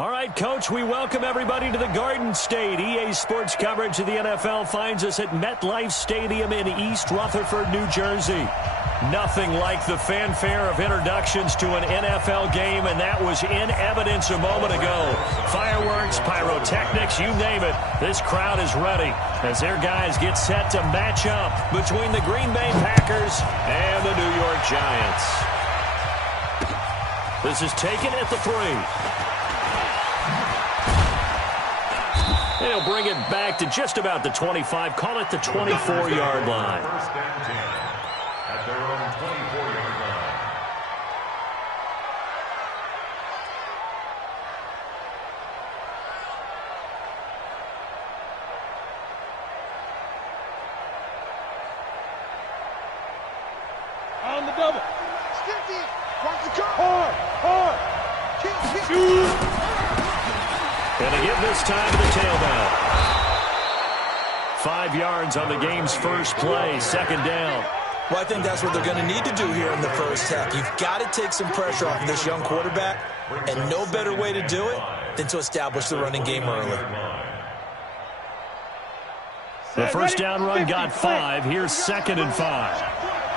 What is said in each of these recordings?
All right, Coach, we welcome everybody to the Garden State. EA Sports coverage of the NFL finds us at MetLife Stadium in East Rutherford, New Jersey. Nothing like the fanfare of introductions to an NFL game, and that was in evidence a moment ago. Fireworks, pyrotechnics, you name it. This crowd is ready as their guys get set to match up between the Green Bay Packers and the New York Giants. This is taken at the 3. And he'll bring it back to just about the 25. Call it the 24-yard line. First and 10 at their own 24-yard line. On the double. Sticky. Watch the car. Hard. And they give this time to the tailback. 5 yards on the game's first play, second down. Well, I think that's what they're going to need to do here in the first half. You've got to take some pressure off of this young quarterback, and no better way to do it than to establish the running game early. The first down run got 5. Here's 2nd and 5.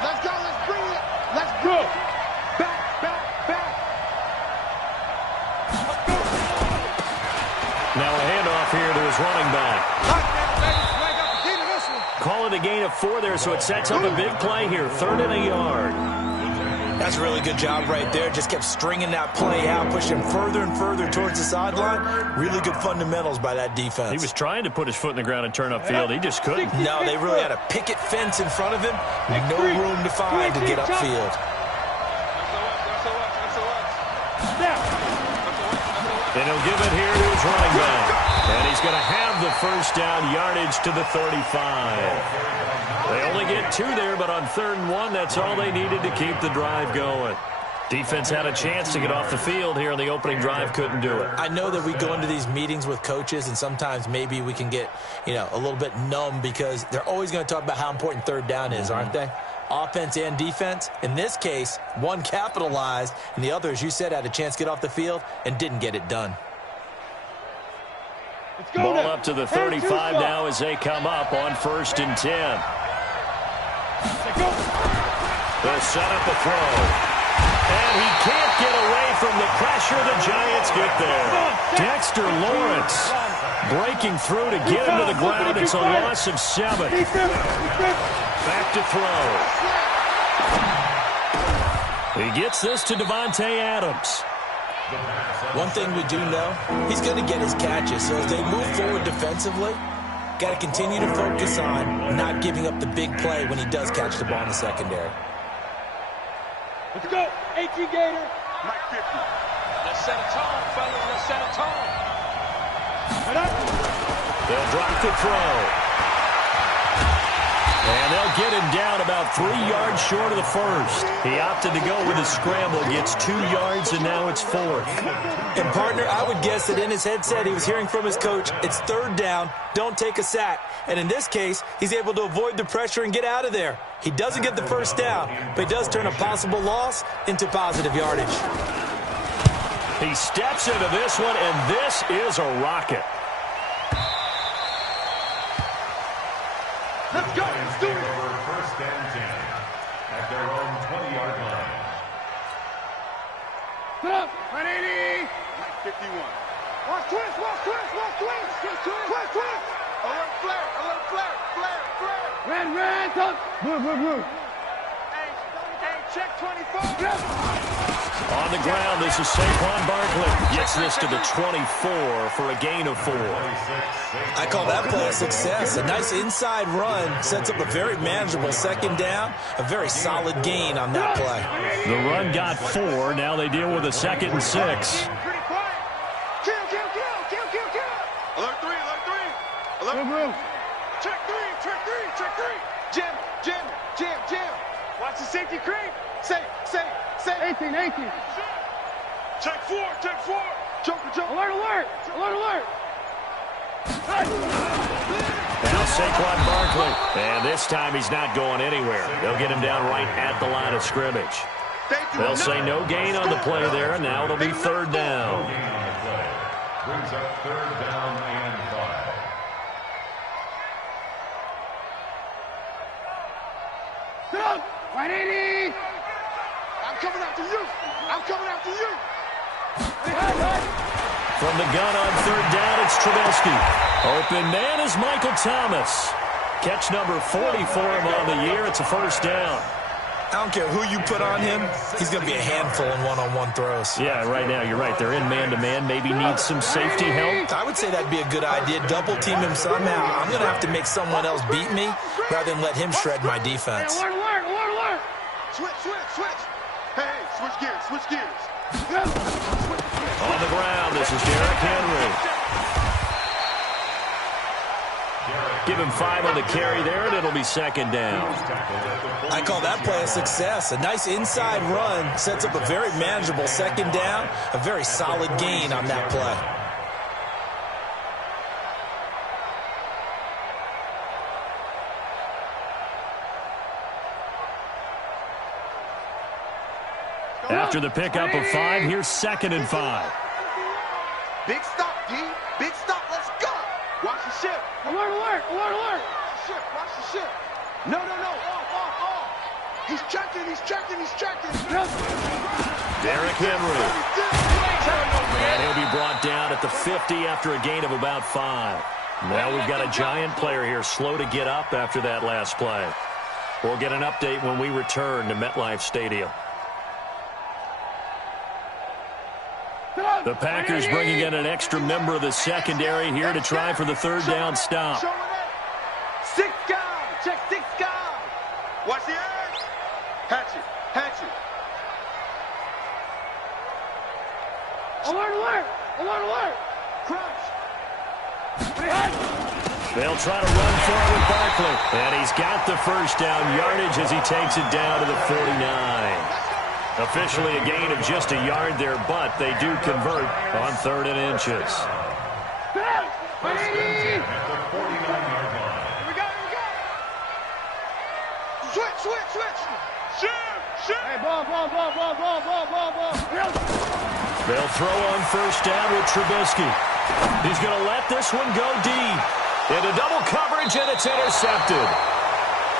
Let's go. Let's bring it. Let's go. Back. Now a handoff here to his running back. Call it a gain of 4 there, so it sets up a big play here. 3rd and a yard. That's a really good job right there. Just kept stringing that play out, pushing further and further towards the sideline. Really good fundamentals by that defense. He was trying to put his foot in the ground and turn upfield. He just couldn't. No, they really had a picket fence in front of him. No room to find to get upfield. And he'll give it here to his running back. And he's going to have the first down yardage to the 35. They only get 2 there, but on 3rd and 1, that's all they needed to keep the drive going. Defense had a chance to get off the field here in the opening drive, couldn't do it. I know that we go into these meetings with coaches, and sometimes maybe we can get, a little bit numb because they're always going to talk about how important 3rd down is, aren't they? Offense and defense. In this case, one capitalized, and the other, as you said, had a chance to get off the field and didn't get it done. Ball up to the 35 now as they come up on 1st and 10. They'll set up a throw. And he can't get away from the pressure. The Giants get there. Dexter Lawrence breaking through to get him to the ground. It's a loss of 7. Back to throw. He gets this to Devontae Adams. One thing we do know, he's going to get his catches. So as they move forward defensively, got to continue to focus on not giving up the big play when he does catch the ball in the secondary. Let's go. 18 Gator. Mike 50. Let's set a tone, fellas. Let's set a tone. They'll drop the throw. And they'll get him down about 3 yards short of the first. He opted to go with a scramble, gets 2 yards, and now it's 4th. And, partner, I would guess that in his headset he was hearing from his coach, it's 3rd down, don't take a sack. And in this case, he's able to avoid the pressure and get out of there. He doesn't get the first down, but he does turn a possible loss into positive yardage. He steps into this one, and this is a rocket. Let's go. Let's do it. First and 10 at their own 20-yard line. Put up. 180. Mike 51. Watch twist. Alert flare. Red. Blue. Hey, check 24. On the ground, this is Saquon Barkley. Gets this to the 24 for a gain of 4. I call that play a success. A nice inside run sets up a very manageable 2nd down. A very solid gain on that play. The run got 4. Now they deal with a 2nd and 6. Pretty quiet. Kill. Alert 3. Alert. Check 3. Jam. Watch the safety creep. Say. 18. Check 4. Joker. Alert. Now Saquon Barkley. And this time he's not going anywhere. They'll get him down right at the line of scrimmage. They'll say no gain on the play there, and now it'll be 3rd down. Brings up 3rd down and 5. Come! 180! I'm coming after you! I'm coming after you! From the gun on 3rd down, it's Trubisky. Open man is Michael Thomas. Catch number 40 for him on the year. It's a 1st down. I don't care who you put on him. He's going to be a handful in one-on-one throws. Yeah, right now, you're right. They're in man-to-man. Maybe need some safety help. I would say that'd be a good idea. Double team him somehow. I'm going to have to make someone else beat me rather than let him shred my defense. Alert! Switch! Hey, switch gears. On the ground, this is Derrick Henry. Give him 5 on the carry there, and it'll be 2nd down. I call that play a success. A nice inside run sets up a very manageable 2nd down, a very solid gain on that play. After the pickup of 5, here's 2nd and 5. Big stop, D. Big stop. Let's go. Watch the ship. Alert. Watch the ship. No. Off. He's checking. Derrick Henry. And he'll be brought down at the 50 after a gain of about 5. Now we've got a giant player here slow to get up after that last play. We'll get an update when we return to MetLife Stadium. The Packers bringing in an extra member of the secondary here to try for the 3rd down stop. 6 guys. Check 6 guys. Watch the edge. Hatchet. Alert. Crouch. They'll try to run for it with Barkley. And he's got the 1st down yardage as he takes it down to the 49. Officially a gain of just a yard there, but they do convert on 3rd and inches. First and 10 at the 49-yard line. Here we go. Switch. Shit. Hey, ball. They'll throw on 1st down with Trubisky. He's going to let this one go deep. Into double coverage, and it's intercepted.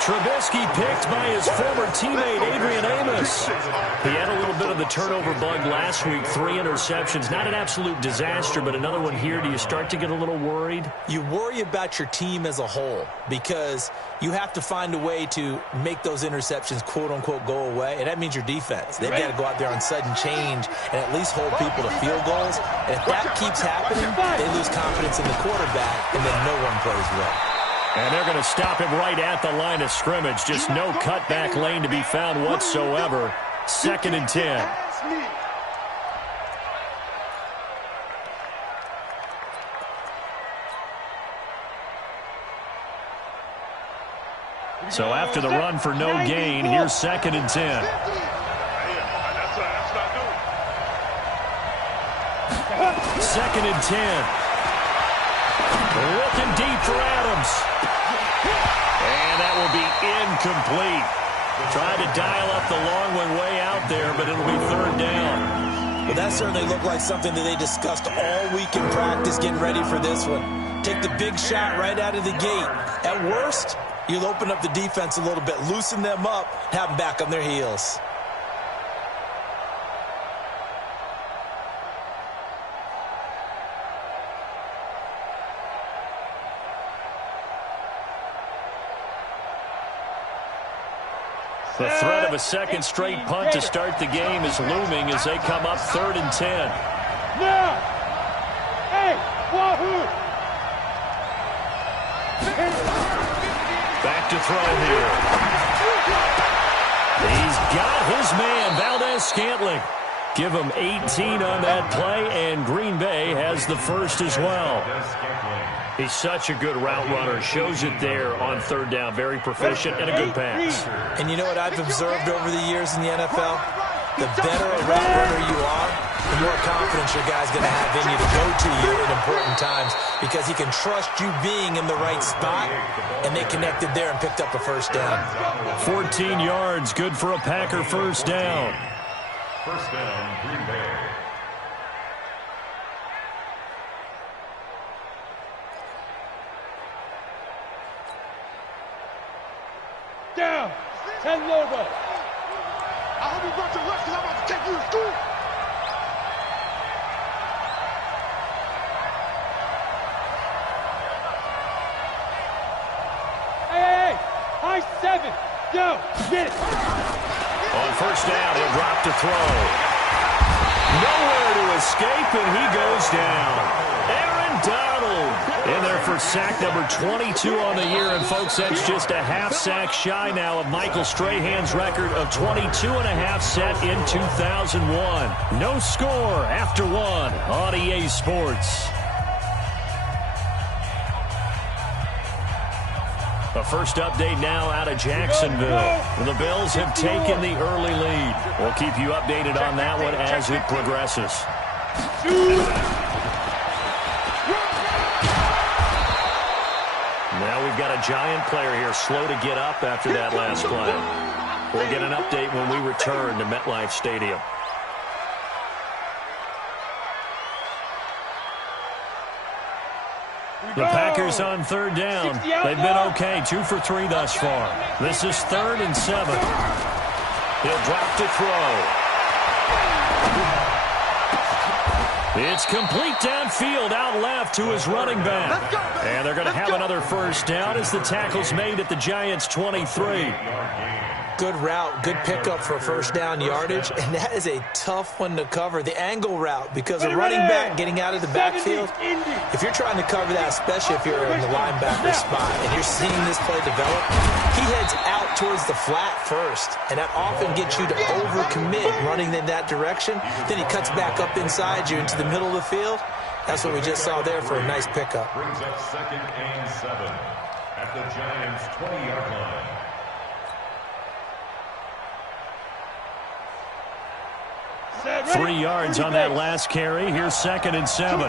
Trubisky picked by his former teammate Adrian Amos. He had a little bit of the turnover bug last week, 3 interceptions. Not an absolute disaster, but another one here. Do you start to get a little worried? You worry about your team as a whole because you have to find a way to make those interceptions, quote-unquote, go away, and that means your defense. They've got to go out there on sudden change and at least hold people to field goals. And if that keeps happening, they lose confidence in the quarterback, and then no one plays well. And they're going to stop him right at the line of scrimmage. Just no cutback lane to be found whatsoever. 2nd and 10. So after the run for no gain, here's 2nd and 10. 2nd and 10. Looking deep for Adams. And that will be incomplete. Tried to dial up the long one way out there, but it'll be 3rd down. Well, that certainly looked like something that they discussed all week in practice getting ready for this one. Take the big shot right out of the gate. At worst, you'll open up the defense a little bit, loosen them up, have them back on their heels. The threat of a 2nd straight punt to start the game is looming as they come up 3rd and 10. Now! Hey! Wahoo! Back to throw here. He's got his man, Valdez-Scantling. Give him 18 on that play, and Green Bay has the 1st as well. He's such a good route runner. Shows it there on 3rd down. Very proficient and a good pass. And you know what I've observed over the years in the NFL? The better a route runner you are, the more confidence your guy's going to have in you to go to you in important times because he can trust you being in the right spot, and they connected there and picked up a 1st down. 14 yards, good for a Packer 1st down. 1st down, Green Bay. down. 10 Lobo. I hope you brought your lunch because I'm about to take you to school. Hey, high 7. Yo, get it. On first down, he'll drop to throw. Nowhere to escape, and he goes down. Aaron Donald in there for sack number 22 on the year. And, folks, that's just a half sack shy now of Michael Strahan's record of 22.5 set in 2001. No score after one on EA Sports. A first update now out of Jacksonville. The Bills have taken the early lead. We'll keep you updated on that one as it progresses. Now we've got a giant player here slow to get up after that last play. We'll get an update when we return to MetLife Stadium. The Packers on third down. They've been okay, 2 for 3 thus far. This is 3rd and 7. He'll drop to throw. It's complete downfield, out left to his running back. And they're going to have another first down as the tackle's made at the Giants' 23. Good route, good pickup for first down yardage, and that is a tough one to cover, the angle route, because a running back getting out of the backfield, if you're trying to cover that, especially if you're in the linebacker spot and you're seeing this play develop, he heads out towards the flat first, and that often gets you to overcommit running in that direction. Then he cuts back up inside you into the middle of the field. That's what we just saw there for a nice pickup. Brings up 2nd and 7 at the Giants' 20-yard line. Ready? 3 yards on that last carry. Here's 2nd and 7. Now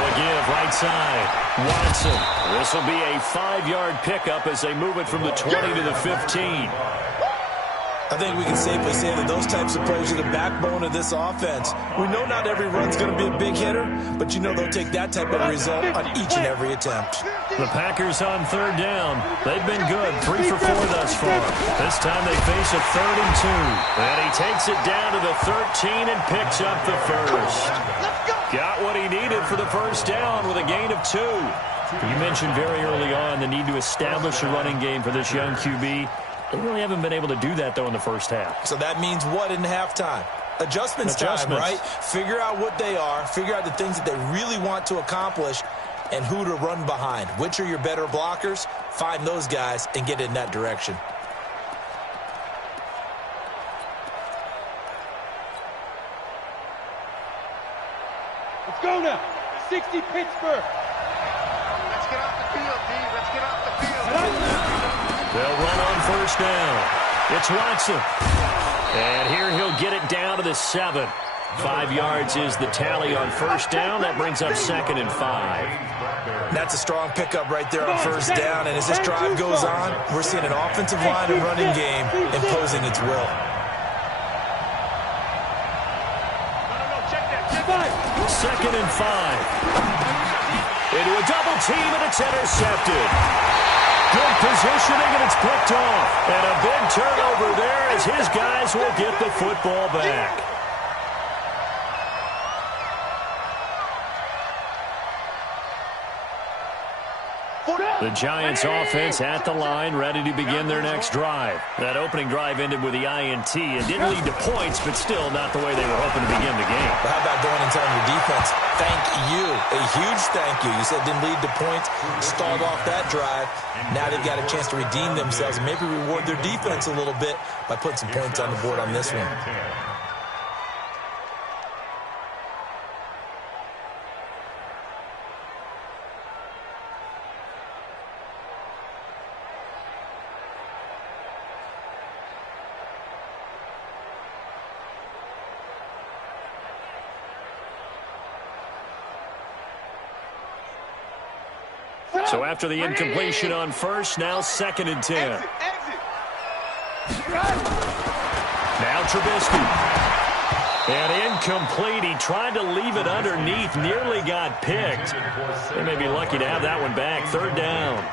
a give right side. Watson. This will be a 5-yard pickup as they move it from the 20 to the 15. I think we can safely say that those types of plays are the backbone of this offense. We know not every run's going to be a big hitter, but you know they'll take that type of result on each and every attempt. The Packers on third down. They've been good, 3 for 4 thus far. This time they face a 3rd and 2. And he takes it down to the 13 and picks up the first. Got what he needed for the first down with a gain of 2. You mentioned very early on the need to establish a running game for this young QB. They really haven't been able to do that, though, in the first half. So that means what in halftime? Adjustments time, right? Figure out what they are, figure out the things that they really want to accomplish, and who to run behind. Which are your better blockers? Find those guys and get in that direction. Let's go now. 60 Pittsburgh. Let's get off the field, D. Let's get off the field. They'll run on first down. It's Watson. And here he'll get it down to the 7. 5 yards is the tally on first down. That brings up 2nd and 5. That's a strong pickup right there on first down. And as this drive goes on, we're seeing an offensive line and running game imposing its will. Second and 5. Into a double team, and it's intercepted. Good positioning, and it's picked off. And a big turnover there as his guys will get the football back. The Giants offense at the line, ready to begin their next drive. That opening drive ended with the INT. It didn't lead to points, but still not the way they were hoping to begin the game. But how about going and telling your defense, thank you, a huge thank you. You said it didn't lead to points, stalled off that drive. Now they've got a chance to redeem themselves and maybe reward their defense a little bit by putting some points on the board on this one. So after the incompletion on first, now 2nd and 10. Now Trubisky. And incomplete. He tried to leave it underneath, nearly got picked. They may be lucky to have that one back. Third down.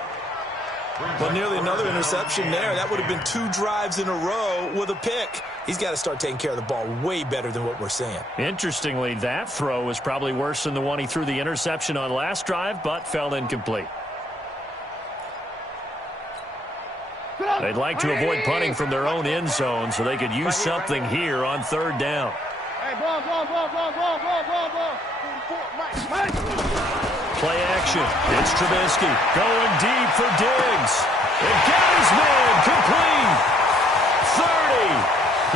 Well, nearly another interception there. That would have been 2 drives in a row with a pick. He's got to start taking care of the ball way better than what we're seeing. Interestingly, that throw was probably worse than the one he threw the interception on last drive, but fell incomplete. They'd like to avoid punting from their own end zone so they could use something here on third down. Play action. It's Trubisky going deep for Diggs. And got his man complete. 30,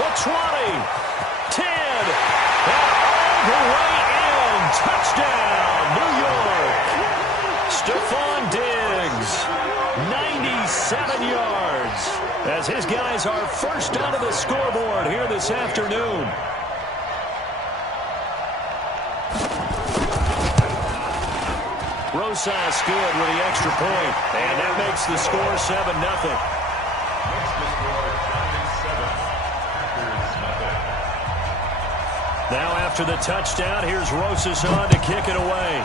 the 20, 10, and all the way in. Touchdown, New York. Stephon Diggs, 97 yards, as his guys are first onto the scoreboard here this afternoon. Rosas good with the extra point, and that makes the score 7-0. Now after the touchdown, here's Rosas on to kick it away.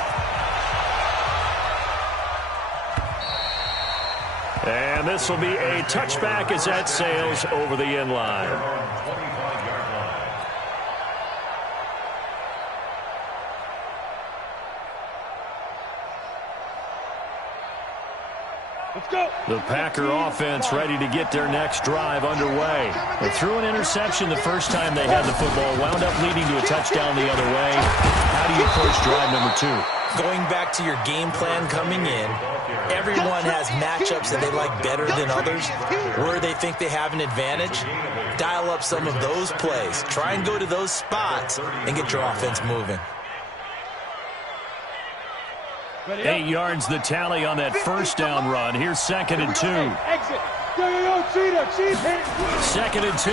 And this will be a touchback as that sails over the end line. The Packer offense ready to get their next drive underway. They threw an interception the first time they had the football, wound up leading to a touchdown the other way. How do you approach drive number 2? Going back to your game plan coming in, everyone has matchups that they like better than others, where they think they have an advantage. Dial up some of those plays. Try and go to those spots and get your offense moving. 8 yards the tally on that first down run. Here's 2nd and 2. Second and 2.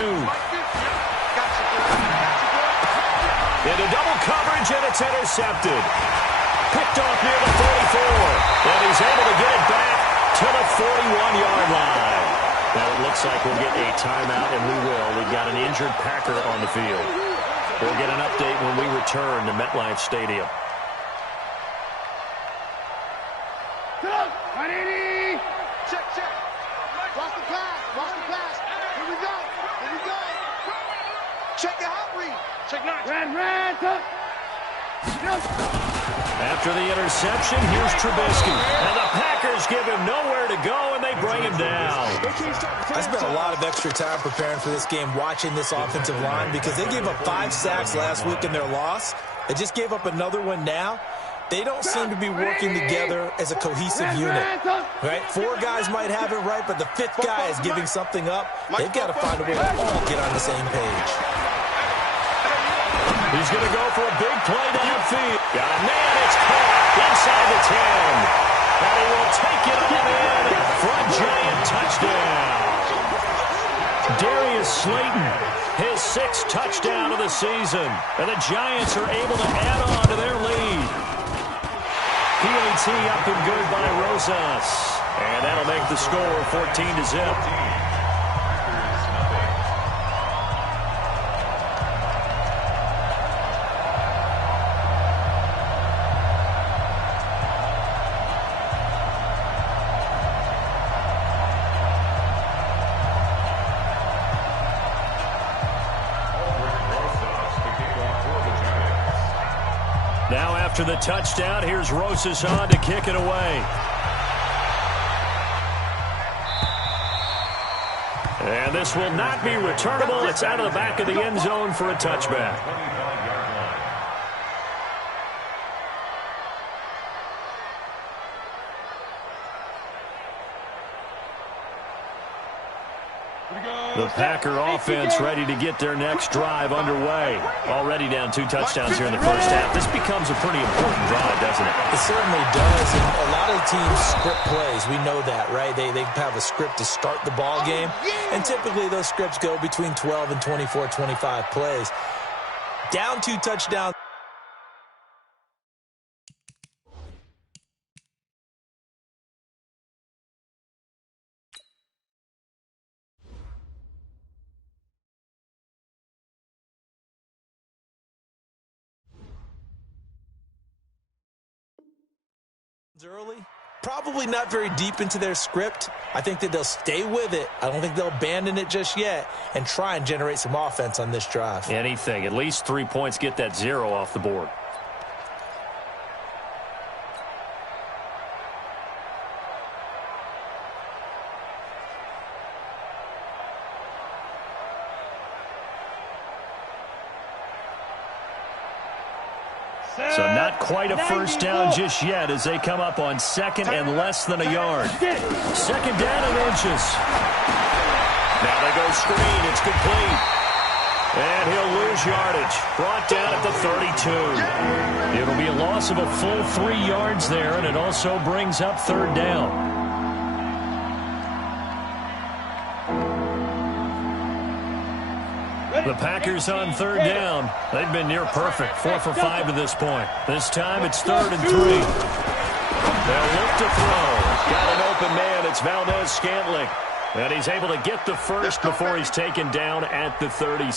Into double coverage, and it's intercepted. Picked off near the 44. And he's able to get it back to the 41-yard line. Now it looks like we'll get a timeout, and we will. We've got an injured Packer on the field. We'll get an update when we return to MetLife Stadium. Check, check. Watch the pass. Watch the pass. Here we go. Here we go. Check your hot read. Check 9. Ran. After the interception, here's Trubisky. And the Packers give him nowhere to go, and they bring him down. I spent a lot of extra time preparing for this game, watching this offensive line, because they gave up 5 sacks last week in their loss. They just gave up another one now. They don't seem to be working together as a cohesive unit, right? 4 guys might have it right, but the 5th guy is giving something up. They've got to find a way to all get on the same page. He's going to go for a big play downfield. Got a man, it's caught inside the 10. And he will take it on in for a giant touchdown. Darius Slayton, his 6th touchdown of the season. And the Giants are able to add on to their lead. PAT up and good by Rosas. And that'll make the score 14-0. Now after the touchdown, here's Rosas on to kick it away. And this will not be returnable. It's out of the back of the end zone for a touchback. The Packer offense ready to get their next drive underway. Already down 2 touchdowns here in the first half. This becomes a pretty important drive, doesn't it? It certainly does, and a lot of teams script plays. We know that, right? They have a script to start the ball game, and typically those scripts go between 12 and 24, 25 plays. Down 2 touchdowns. Early, probably not very deep into their script. I think that they'll stay with it. I don't think they'll abandon it just yet and try and generate some offense on this drive. Anything. At least 3 points, get that 0 off the board. So not quite a first down just yet as they come up on second and less than a yard. Second down and inches. Now they go screen. It's complete. And he'll lose yardage. Brought down at the 32. It'll be a loss of a full 3 yards there, and it also brings up third down. The Packers on third down. They've been near perfect. 4 for 5 to this point. This time it's 3rd and 3. They'll look to throw. Got an open man. It's Valdez-Scantling. And he's able to get the first before he's taken down at the 30.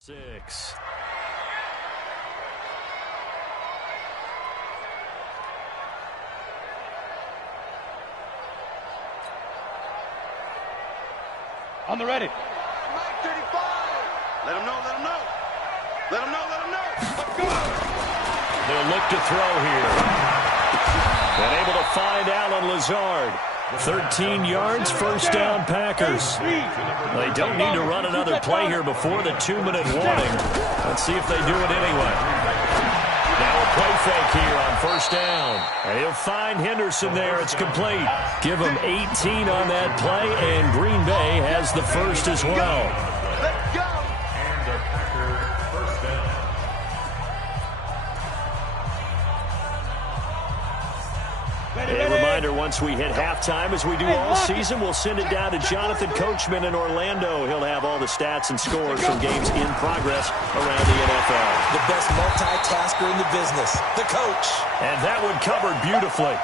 Six. On the ready. Mike 35. Let him know, let him know. Let him know, let him know. Let's go. They'll look to throw here. And able to find Alan Lazard. 13 yards, first down Packers. They don't need to run another play here before the 2-minute warning. Let's see if they do it anyway. Now a play fake here on first down. And he'll find Henderson there. It's complete. Give him 18 on that play, and Green Bay has the first as well. Let's go. And the Packers first down. A reminder, once we hit halftime, as we do all season, we'll send it down to Jonathan Coachman in Orlando. He'll have all the stats and scores from games in progress around the NFL. The best multitasker in the business, the coach. And that one covered beautifully.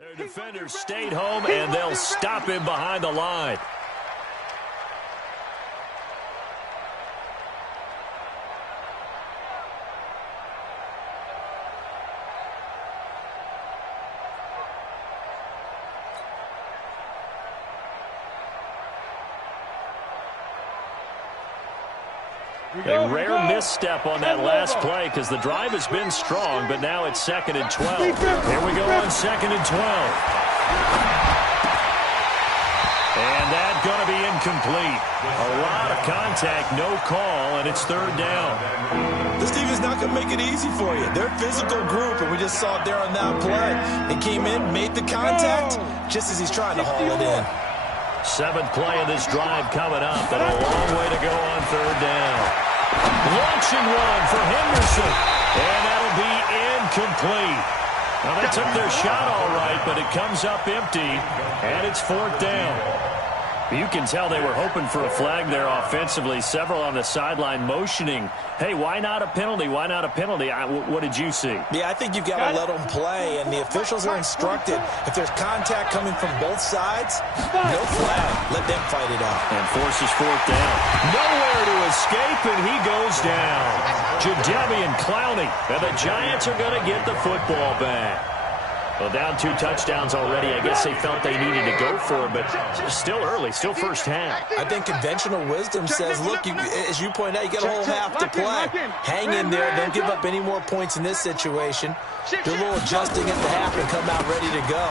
Their defenders stayed home, and they'll stop him behind the line. A rare misstep on that last play because the drive has been strong, but now it's 2nd and 12. Here we go on 2nd and 12. And that's going to be incomplete. A lot of contact, no call, and it's 3rd down. This team is not going to make it easy for you. They're a physical group, and we just saw it there on that play. They came in, made the contact, just as he's trying to haul it in. 7th play of this drive coming up, and a long way to go on 3rd down. Launching one for Henderson, and that'll be incomplete. Now, they took their shot all right, but it comes up empty, and it's 4th down. You can tell they were hoping for a flag there offensively. Several on the sideline motioning, hey, why not a penalty? Why not a penalty? What did you see? Yeah, I think you've got to let them play, and the officials are instructed if there's contact coming from both sides, no flag. Let them fight it out. And forces 4th down. Nowhere to escape, and he goes down. Jadeveon Clowney, and the Giants are going to get the football back. Well, down 2 touchdowns already. I guess they felt they needed to go for it, but still early, still first half. I think conventional wisdom says, look, as you point out, you got a whole half to play. Hang in there. Don't give up any more points in this situation. Do a little adjusting at the half and come out ready to go.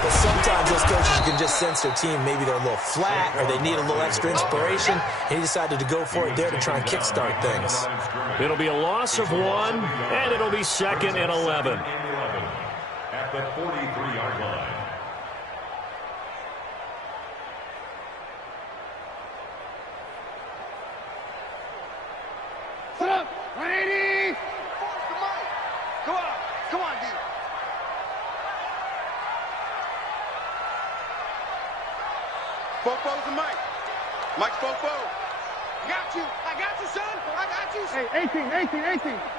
But sometimes those coaches can just sense their team. Maybe they're a little flat or they need a little extra inspiration. And he decided to go for it there to try and kickstart things. It'll be a loss of 1, and it'll be 2nd and 11. At the 43-yard line. Put up, 180. Go on. Come on, D. Fofo's the Mike. Mike's Fofo. I got you, son. I got you. Hey, 18. 10-49.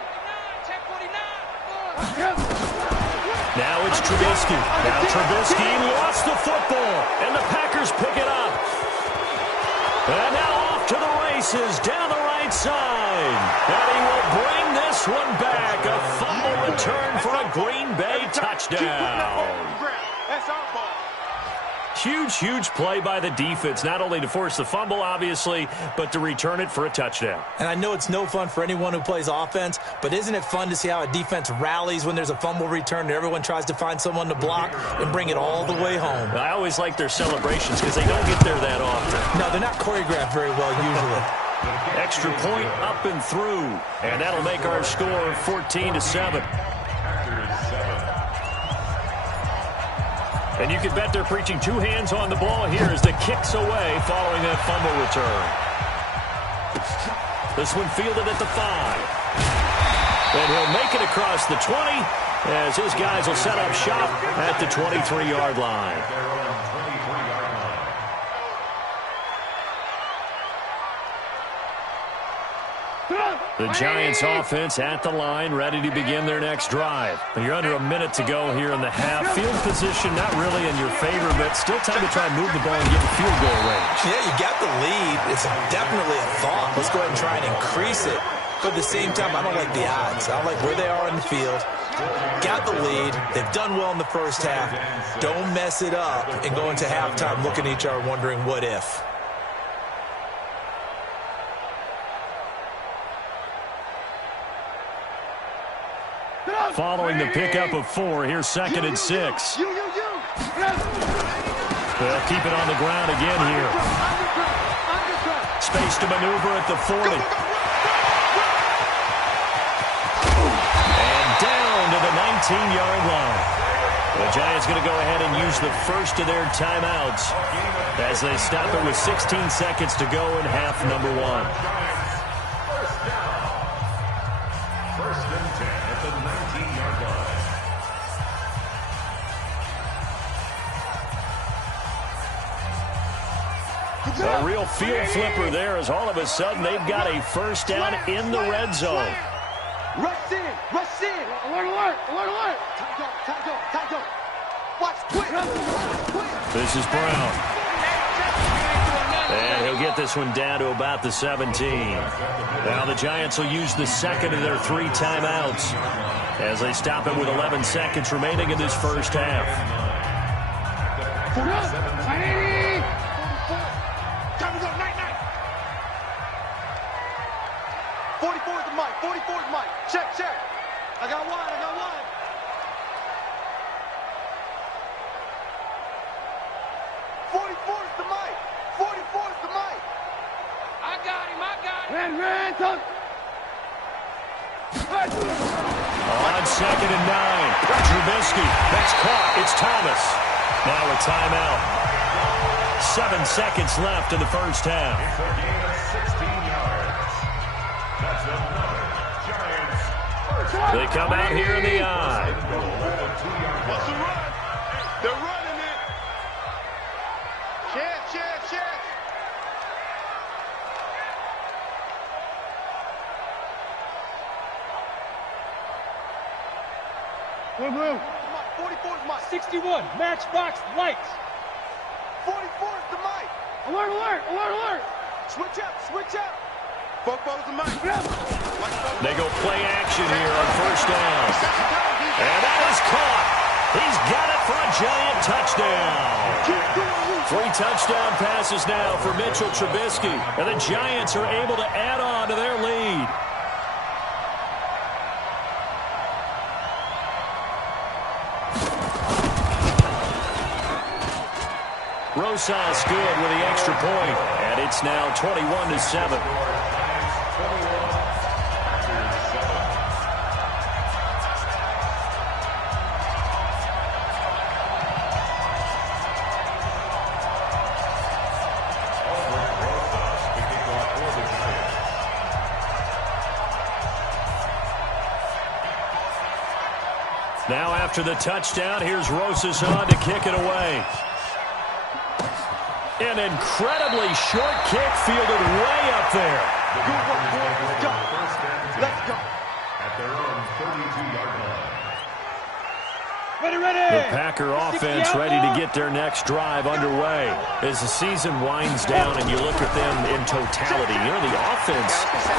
Now it's Trubisky. Now Trubisky lost the football, and the Packers pick it up. And now off to the races down the right side. And he will bring this one back. A fumble return for a Green Bay touchdown. That's our ball. Huge play by the defense, not only to force the fumble, obviously, but to return it for a touchdown. And I know it's no fun for anyone who plays offense, but isn't it fun to see how a defense rallies when there's a fumble return and everyone tries to find someone to block and bring it all the way home? I always like their celebrations because they don't get there that often. No, they're not choreographed very well usually. Extra point up and through, and that'll make our score 14-7. And you can bet they're preaching 2 hands on the ball here as the kick's away following that fumble return. This one fielded at the 5. And he'll make it across the 20 as his guys will set up shop at the 23-yard line. The Giants offense at the line, ready to begin their next drive. You're under a minute to go here in the half. Field position not really in your favor, but still time to try and move the ball and get in field goal range. Yeah, you got the lead. It's definitely a thought. Let's go ahead and try and increase it. But at the same time, I don't like the odds. I don't like where they are in the field. Got the lead. They've done well in the first half. Don't mess it up and go into halftime looking at each other wondering what if. Following the pickup of 4, here's 2nd and 6. They'll keep it on the ground again here. Space to maneuver at the 40. And down to the 19-yard line. The Giants going to go ahead and use the first of their timeouts as they stop it with 16 seconds to go in half number 1. A real field flipper there as all of a sudden they've got a first down in the red zone. Rush in. Alert. Time go. Watch, quick. This is Brown. And he'll get this one down to about the 17. Now the Giants will use the second of their 3 timeouts as they stop it with 11 seconds remaining in this first half. 44 is the mic. 44 is Mike. Check. I got one. 44 is the mic. 44 is the mic. I got him. Ran, talk. On 2nd and 9. Trubisky. That's caught. It's Thomas. Now a timeout. 7 seconds left in the first half. It's a gain of 16 yards. That's another Giants first. They come out here in the eye. What's the run? They're running it. Check. Blue. 44 is Mike. 61, matchbox lights. 44 is the mic. Alert. Switch up. Fofo's the mic. They go play action here on first down. And that is caught. He's got it for a giant touchdown. 3 touchdown passes now for Mitchell Trubisky. And the Giants are able to add on to their lead. Rosas good with the extra point. And it's now 21-7. Now after the touchdown, here's Rosas on to kick it away. An incredibly short kick fielded way up there. Good work, boys. Let's go. Let's go. At their own 32-yard line. Ready. The Packer offense ready to get their next drive underway. As the season winds down and you look at them in totality, the offense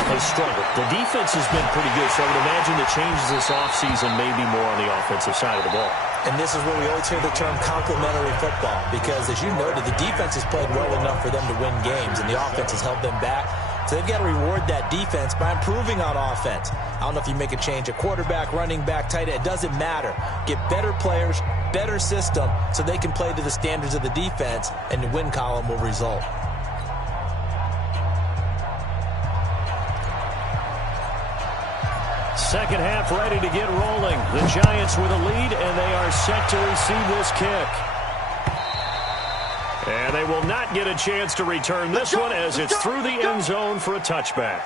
has struggled. The defense has been pretty good, so I would imagine the changes this offseason may be more on the offensive side of the ball. And this is where we always hear the term complementary football, because as you noted, the defense has played well enough for them to win games, and the offense has held them back. So they've got to reward that defense by improving on offense. I don't know if you make a change at quarterback, running back, tight end. It doesn't matter. Get better players, better system, so they can play to the standards of the defense, and the win column will result. Second half ready to get rolling. The Giants with a lead, and they are set to receive this kick. And they will not get a chance to return this one as it's through the end zone for a touchback.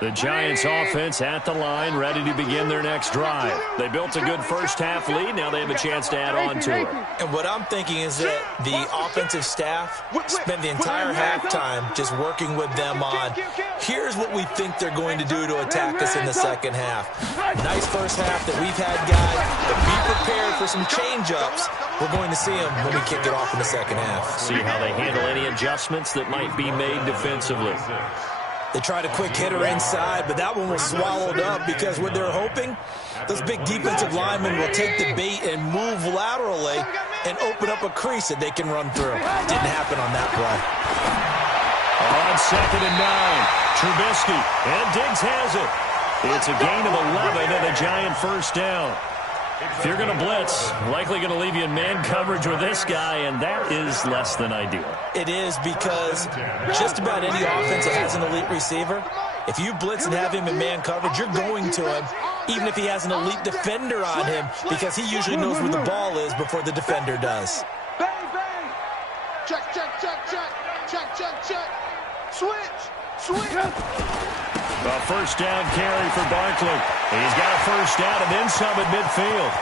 The Giants offense at the line, ready to begin their next drive. They built a good first-half lead. Now they have a chance to add on to it. And what I'm thinking is that the offensive staff spent the entire halftime just working with them on, here's what we think they're going to do to attack us in the second half. Nice first half that we've had, guys, but be prepared for some change-ups. We're going to see them when we kick it off in the second half. See how they handle any adjustments that might be made defensively. They tried a quick hitter inside, but that one was swallowed up because what they're hoping, those big defensive linemen will take the bait and move laterally and open up a crease that they can run through. Didn't happen on that play. On 2nd and 9, Trubisky, and Diggs has it. It's a gain of 11 and a Giant first down. If you're going to blitz, likely going to leave you in man coverage with this guy, and that is less than ideal. It is, because just about any offense that has an elite receiver, if you blitz and have him in man coverage, you're going to him, even if he has an elite defender on him, because he usually knows where the ball is before the defender does. Bang, bang. Check. Switch. A first down carry for Barkley. He's got a first down and then some at midfield.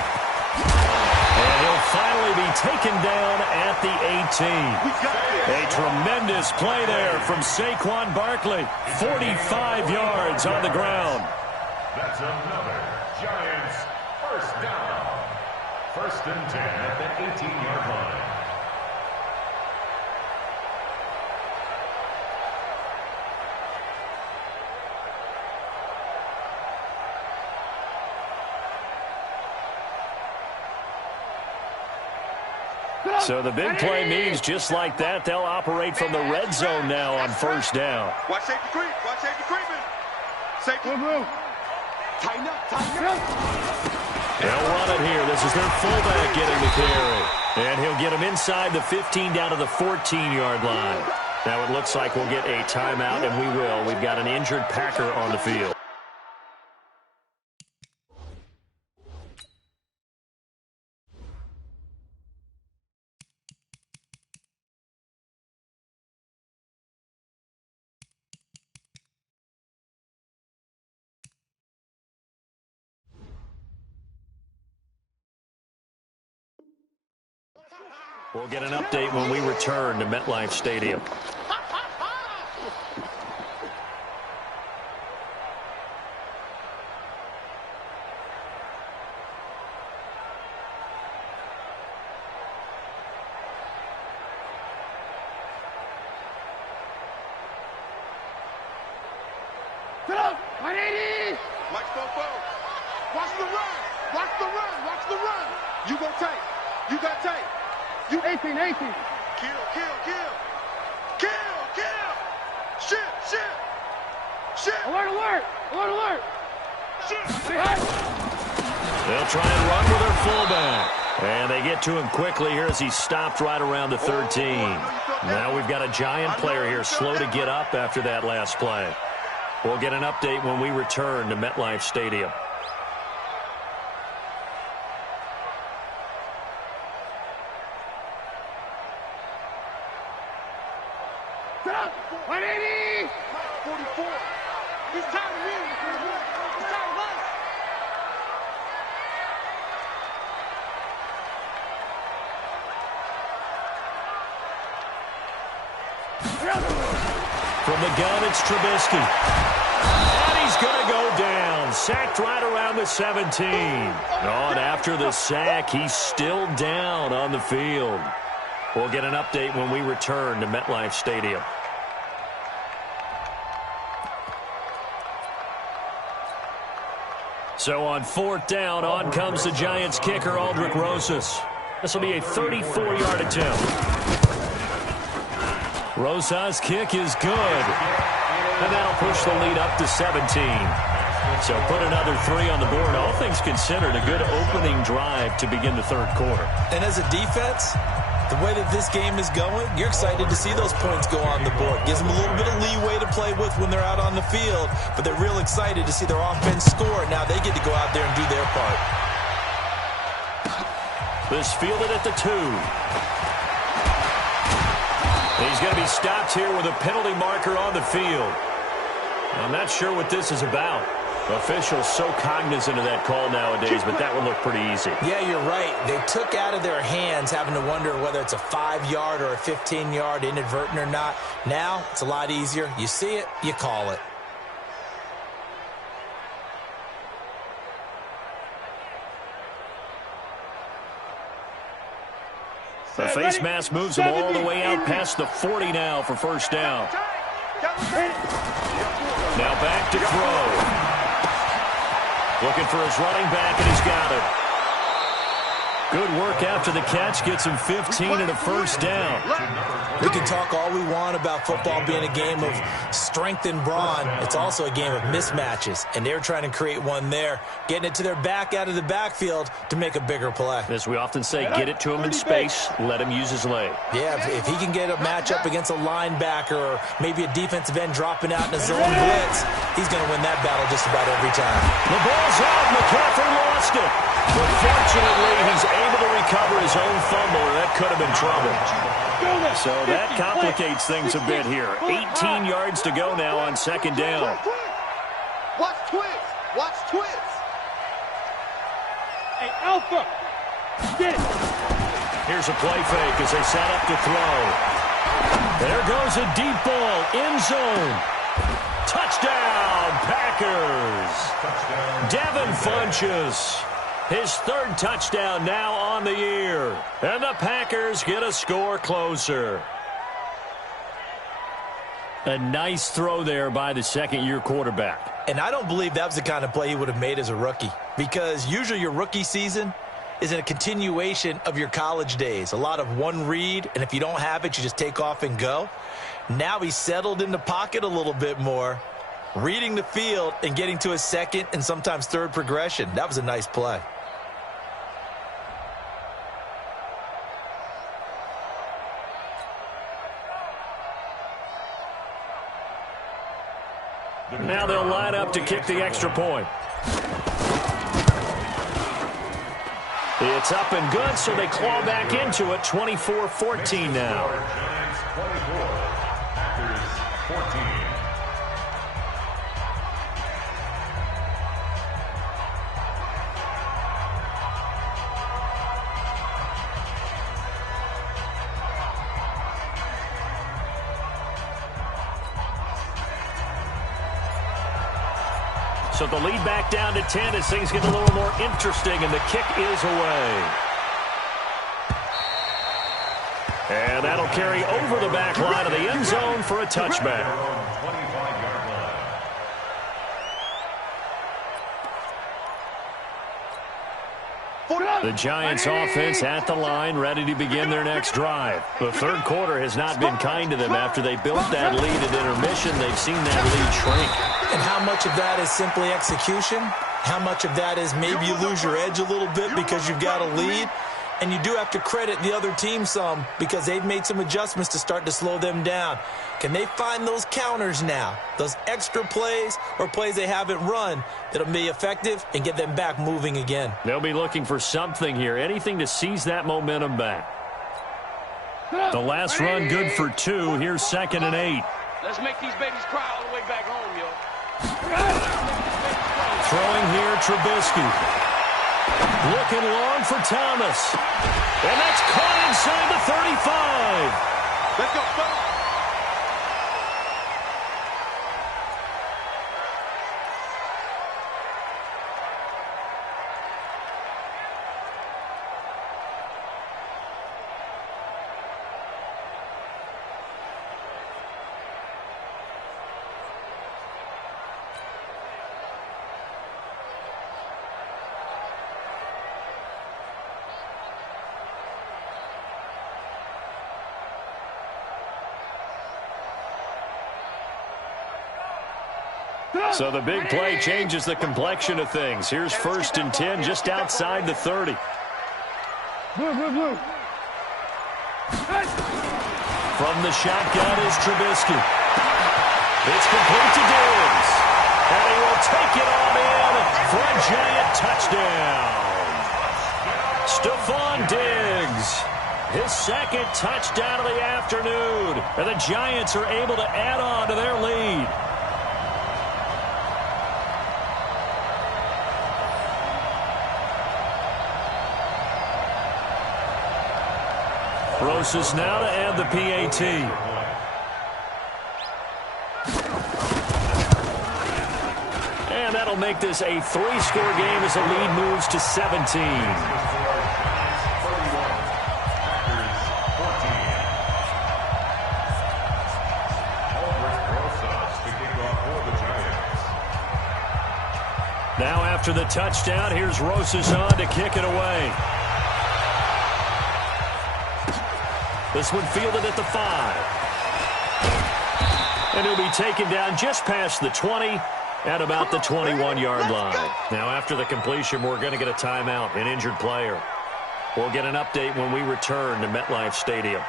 And he'll finally be taken down at the 18. A tremendous play there from Saquon Barkley. 45 yards on the ground. That's another Giants first down. 1st and 10 at the 18-yard line. So the big play means just like that, they'll operate from the red zone now on first down. Watch safety creep. Safety. Move. Tighten up. They'll run it here. This is their fullback getting the carry. And he'll get him inside the 15 down to the 14-yard line. Now it looks like we'll get a timeout, and we will. We've got an injured Packer on the field. We'll get an update when we return to MetLife Stadium. Sit up. 180. Mike Fofo. Watch the run. Watch the run. Watch the run. You gonna take. You got take. You 18, 18. kill, kill, kill. Kill, kill. Shit, shit. Shit. Alert, alert. Alert, alert. Shit. Stay high. They'll try and run with their fullback. And they get to him quickly here as he stopped right around the 13. Now we've got a Giant player here slow to get up after that last play. We'll get an update when we return to MetLife Stadium. Sit up. 180. 44. He's tired of me. He's tired of us. From the gun, it's Trubisky. And he's going to go down. Sacked right around the 17. On after the sack, he's still down on the field. We'll get an update when we return to MetLife Stadium. So on 4th down, on comes the Giants kicker, Aldrick Rosas. This will be a 34-yard attempt. Rosas' kick is good. And that'll push the lead up to 17. So put another 3 on the board. All things considered, a good opening drive to begin the 3rd quarter. And as a defense, the way that this game is going, you're excited to see those points go on the board. Gives them a little bit of leeway to play with when they're out on the field, but they're real excited to see their offense score. Now they get to go out there and do their part. This fielded at the 2. He's going to be stopped here with a penalty marker on the field. I'm not sure what this is about. Officials so cognizant of that call nowadays, but that would look pretty easy. Yeah, you're right. They took out of their hands having to wonder whether it's a 5-yard or a 15-yard inadvertent or not. Now it's a lot easier. You see it, you call it. The face mask moves him all the way out past the 40 now for 1st down. Now back to throw. Looking for his running back, and he's got it. Good work after the catch. Gets him 15 and a 1st down. We can talk all we want about football being a game of strength and brawn. It's also a game of mismatches, and they're trying to create one there, getting it to their back out of the backfield to make a bigger play. As we often say, get it to him in space, let him use his leg. Yeah, if he can get a matchup against a linebacker or maybe a defensive end dropping out in a zone blitz, he's going to win that battle just about every time. The ball's out. McCaffrey lost it. But fortunately, he's able to recover his own fumble, or that could have been trouble. So that complicates things a bit here. 18 yards to go now on 2nd down. Watch twins. Watch twins. Hey, Alpha. Get it. Here's a play fake as they set up to throw. There goes a deep ball. End zone. Touchdown, Packers. Devin Funchess. His 3rd touchdown now on the year. And the Packers get a score closer. A nice throw there by the 2nd-year quarterback. And I don't believe that was the kind of play he would have made as a rookie, because usually your rookie season is a continuation of your college days. A lot of one read, and if you don't have it, you just take off and go. Now he's settled in the pocket a little bit more, reading the field and getting to his 2nd and sometimes 3rd progression. That was a nice play. Now they'll line up to kick the extra point. It's up and good, so they claw back into it. 24-14 now. Giants 24, Packers 14. So the lead back down to 10 as things get a little more interesting, and the kick is away. And that'll carry over the back line of the end zone for a touchback. The Giants offense at the line, ready to begin their next drive. The third quarter has not been kind to them. After they built that lead at intermission, they've seen that lead shrink. And how much of that is simply execution? How much of that is maybe you lose your edge a little bit because you've got a lead? And you do have to credit the other team some because they've made some adjustments to start to slow them down. Can they find those counters now, those extra plays or plays they haven't run that'll be effective and get them back moving again? They'll be looking for something here, anything to seize that momentum back. The last run good for 2. Here's 2nd and 8. Let's make these babies cry all the way back home, yo. Throwing here, Trubisky. Looking long for Thomas. And that's caught inside the 35. Let's go, fellas. So the big play changes the complexion of things. Here's 1st and 10 just outside the 30. Blue. From the shotgun is Trubisky. It's complete to Diggs. And he will take it on in for a giant touchdown. Stephon Diggs. His 2nd touchdown of the afternoon. And the Giants are able to add on to their lead. Rosas now to add the PAT. And that'll make this a 3-score game as the lead moves to 17. Now after the touchdown, here's Rosas on to kick it away. This one fielded at the 5. And he'll be taken down just past the 20 at about the 21-yard line. Now, after the completion, we're going to get a timeout, an injured player. We'll get an update when we return to MetLife Stadium.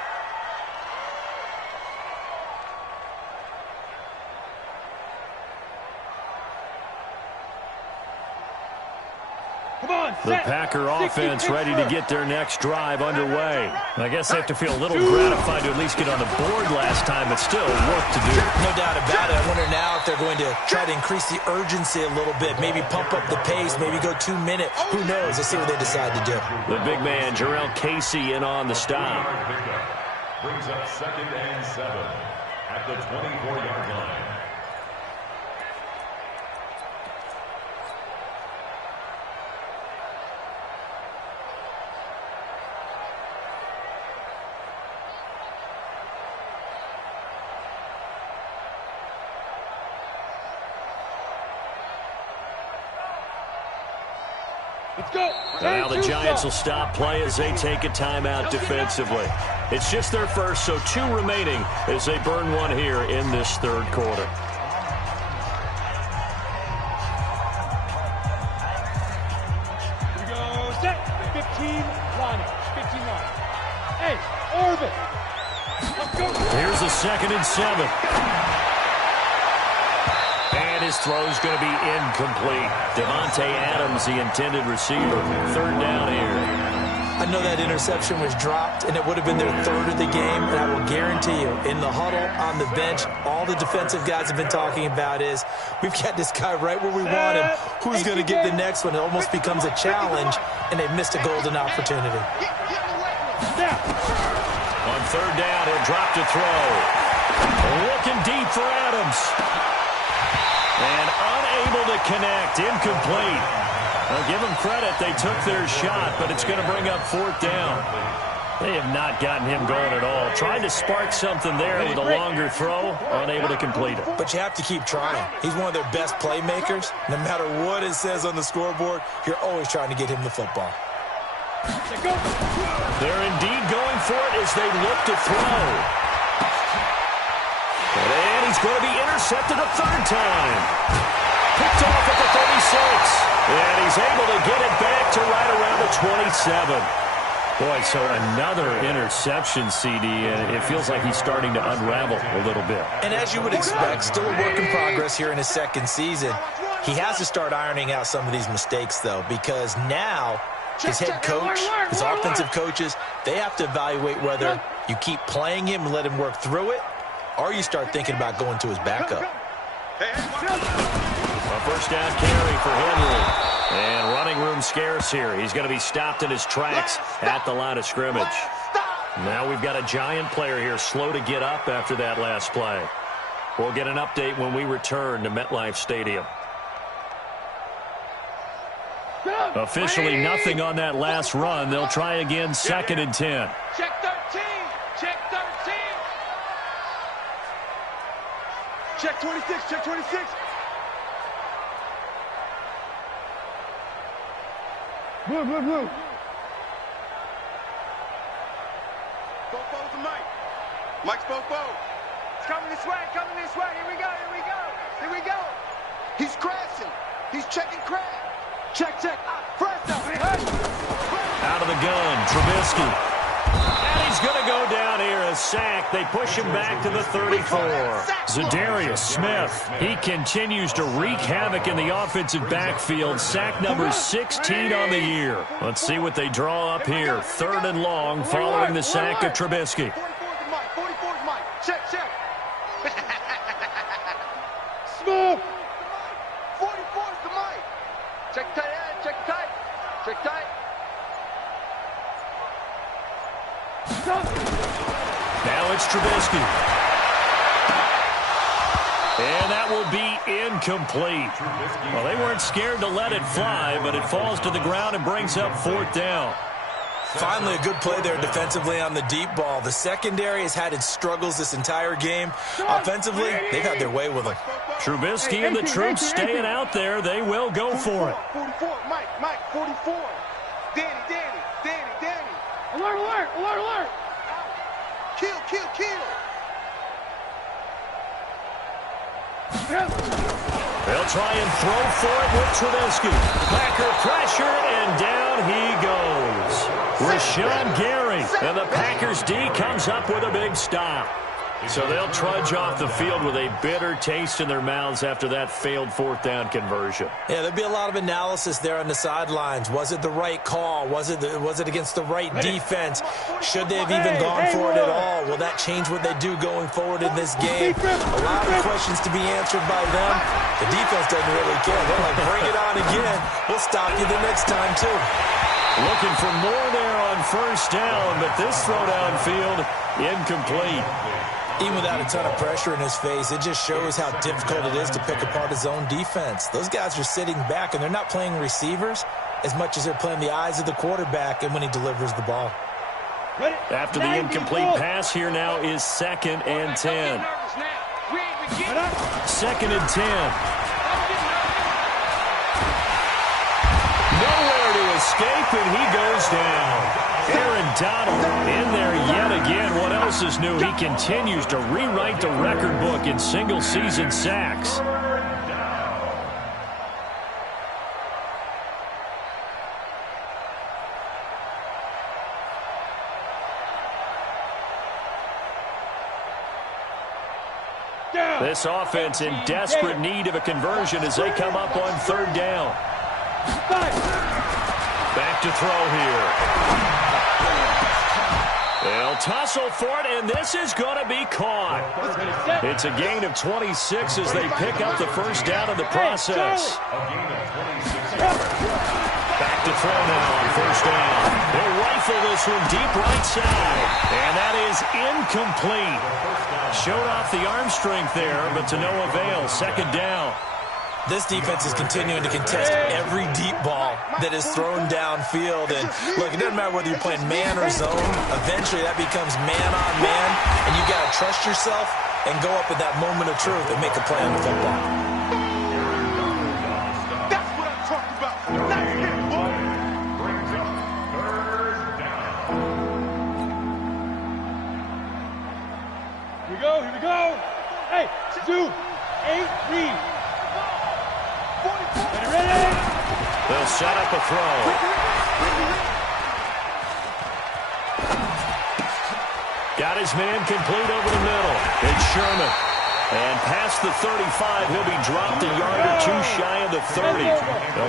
The Packer offense ready to get their next drive underway. I guess they have to feel a little gratified to at least get on the board last time, but still work to do. No doubt about it. I wonder now if they're going to try to increase the urgency a little bit, maybe pump up the pace, maybe go 2 minutes. Who knows? Let's see what they decide to do. The big man, Jarrell Casey, in on the stop. Brings up 2nd and 7 at the 24-yard line. Now the Giants will stop play as they take a timeout defensively. It's just their first, so 2 remaining as they burn one here in this third quarter. Here we go. Set. 15 line. 15 line. Hey, orbit. Let's go. Here's a 2nd and 7. And his throw's going to be incomplete. Devontae Adams, the intended receiver. 3rd down here. I know that interception was dropped, and it would have been their 3rd of the game, and I will guarantee you, in the huddle, on the bench, all the defensive guys have been talking about is, we've got this guy right where we want him. Who's going to get the next one? It almost becomes a challenge, and they missed a golden opportunity. On 3rd down, he'll drop to throw. Looking deep for Adams. And unable to connect, incomplete. I'll give them credit, they took their shot, but it's going to bring up 4th down. They have not gotten him going at all. Trying to spark something there with a longer throw, unable to complete it. But you have to keep trying. He's one of their best playmakers. No matter what it says on the scoreboard, you're always trying to get him the football. They're indeed going for it as they look to throw. And he's going to be intercepted a third time. Picked off at the 36. And he's able to get it back to right around the 27. Boy, so another interception, CD, and it feels like he's starting to unravel a little bit. And as you would expect, still a work in progress here in his second season. He has to start ironing out some of these mistakes, though, because now his head coach, his offensive coaches, they have to evaluate whether you keep playing him and let him work through it, or you start thinking about going to his backup. A first down carry for Henry. And running room scarce here. He's going to be stopped in his tracks at the line of scrimmage. Now we've got a Giant player here slow to get up after that last play. We'll get an update when we return to MetLife Stadium. Officially nothing on that last run. They'll try again, 2nd and 10. Check 13. Check 13. Check 26. Check 26. Blue. Bofo's the Mike. Mike's Bofo. It's coming this way. Here we go. He's crashing. He's checking crash. Check. Press out. Out of the gun, Trubisky. And he's going to go down here, a sack. They push him back to the 34. Zadarius Smith, he continues to wreak havoc in the offensive backfield. Sack number 16 on the year. Let's see what they draw up here. 3rd and long following the sack of Trubisky. 44's Mike. Check. Smoke. 44's the Mike. Check tight. Now it's Trubisky. And that will be incomplete. Well, they weren't scared to let it fly, but it falls to the ground and brings up 4th down. Finally, a good play there defensively on the deep ball. The secondary has had its struggles this entire game. Offensively, they've had their way with him. Trubisky and the troops staying out there. They will go for it. 44, Mike, 44. Danny. Alert. Kill. They'll try and throw for it with Trubisky. Packer pressure, and down he goes. Rashawn Gary, and the Packers D comes up with a big stop. So they'll trudge off the field with a bitter taste in their mouths after that failed 4th down conversion. Yeah, there'll be a lot of analysis there on the sidelines. Was it the right call? Was it against the right defense? Should they have even gone for it at all? Will that change what they do going forward in this game? A lot of questions to be answered by them. The defense doesn't really care. They're like, bring it on again. We'll stop you the next time, too. Looking for more there on 1st down, but this throw downfield incomplete. Even without a ton of pressure in his face, it just shows how difficult it is to pick apart his own defense. Those guys are sitting back, and they're not playing receivers as much as they're playing the eyes of the quarterback and when he delivers the ball. After the incomplete pass, here now is 2nd and 10. 2nd and 10. Nowhere to escape, and he goes down. Aaron Donald in there yet again. What else is new? He continues to rewrite the record book in single-season sacks. This offense in desperate need of a conversion as they come up on 3rd down. Back to throw here. They'll tussle for it, and this is going to be caught. It's a gain of 26 as they pick up the 1st down in the process. Back to throw now on 1st down. They'll rifle this one deep right side, and that is incomplete. Showed off the arm strength there, but to no avail. 2nd down. This defense is continuing to contest every deep ball that is thrown downfield. And, look, it doesn't matter whether you're playing man or zone. Eventually, that becomes man-on-man, and you got to trust yourself and go up at that moment of truth and make a play on the football. That's what I'm talking about. Nice hit, boy. Brings up 3rd Hey, Zoo, 8, read. Ready? They'll set up a throw. Got his man complete over the middle. It's Sherman. And past the 35, he'll be dropped a yard or two shy of the 30.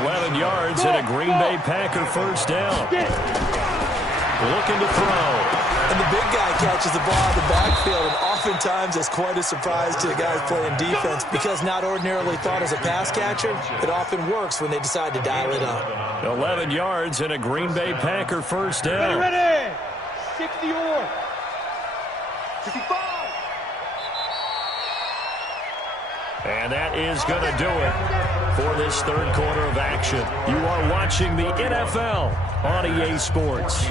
11 yards and a Green Bay Packer first down. Looking to throw. And the big guy catches the ball out of the backfield, and oftentimes it's quite a surprise to the guys playing defense because not ordinarily thought as a pass catcher, it often works when they decide to dial it up. 11 yards and a Green Bay Packer first down. Ready? 61. 65. And that is going to do it for this third quarter of action. You are watching the NFL on EA Sports.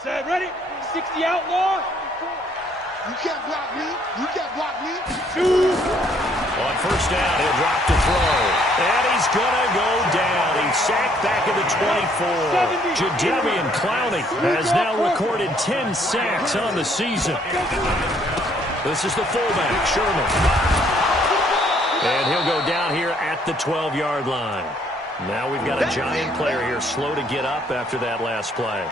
Set, ready? 60 outlaw. You can't block me. You can't block me. 2. On first down, he'll drop to throw. And he's going to go down. He's sacked back at the 24. Jadeveon Clowney has now recorded 10 sacks on the season. This is the fullback, Sherman. And he'll go down here at the 12-yard line. Now we've got a Giant player here slow to get up after that last play.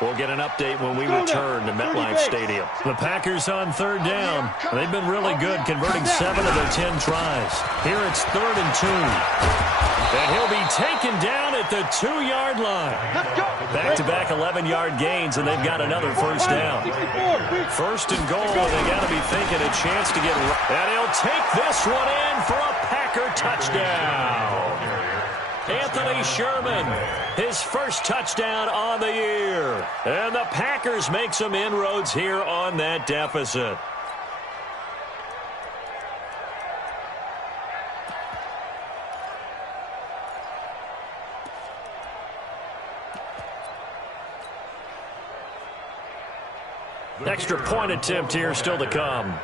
We'll get an update when we return to MetLife Stadium. The Packers on third down. They've been really good, converting 7 of their 10 tries. Here it's 3rd and 2. And he'll be taken down at the 2-yard line. Back-to-back 11-yard gains, and they've got another first down. First and goal, they got to be thinking a chance to get... And he'll take this one in for a Packer touchdown. Anthony Sherman, his first touchdown on the year. And the Packers make some inroads here on that deficit. Extra point attempt here still to come.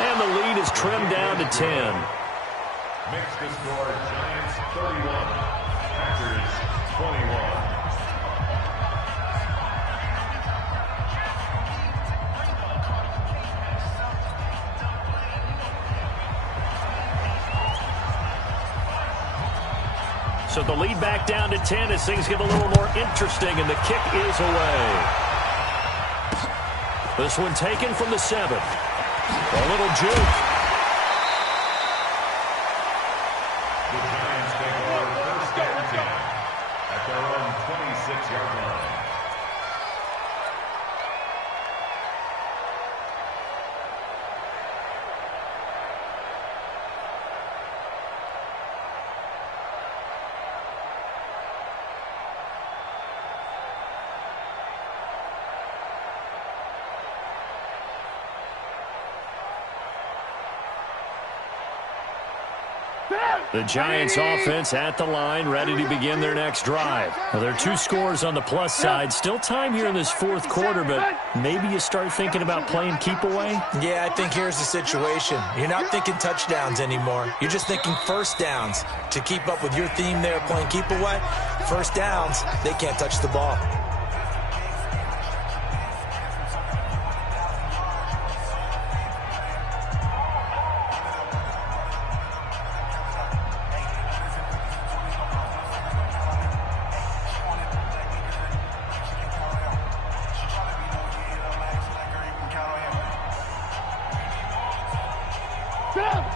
And the lead is trimmed down to 10. Makes the score Giants 31, Packers 21. So the lead back down to 10 as things get a little more interesting, and the kick is away. This one taken from the 7. A little juke. The Giants take over first down 10 at their own 26-yard line. The Giants offense at the line, ready to begin their next drive. Well, there are 2 scores on the plus side. Still time here in this fourth quarter, but maybe you start thinking about playing keep away? Yeah, I think here's the situation. You're not thinking touchdowns anymore. You're just thinking first downs. To keep up with your theme there, playing keep away, first downs, they can't touch the ball.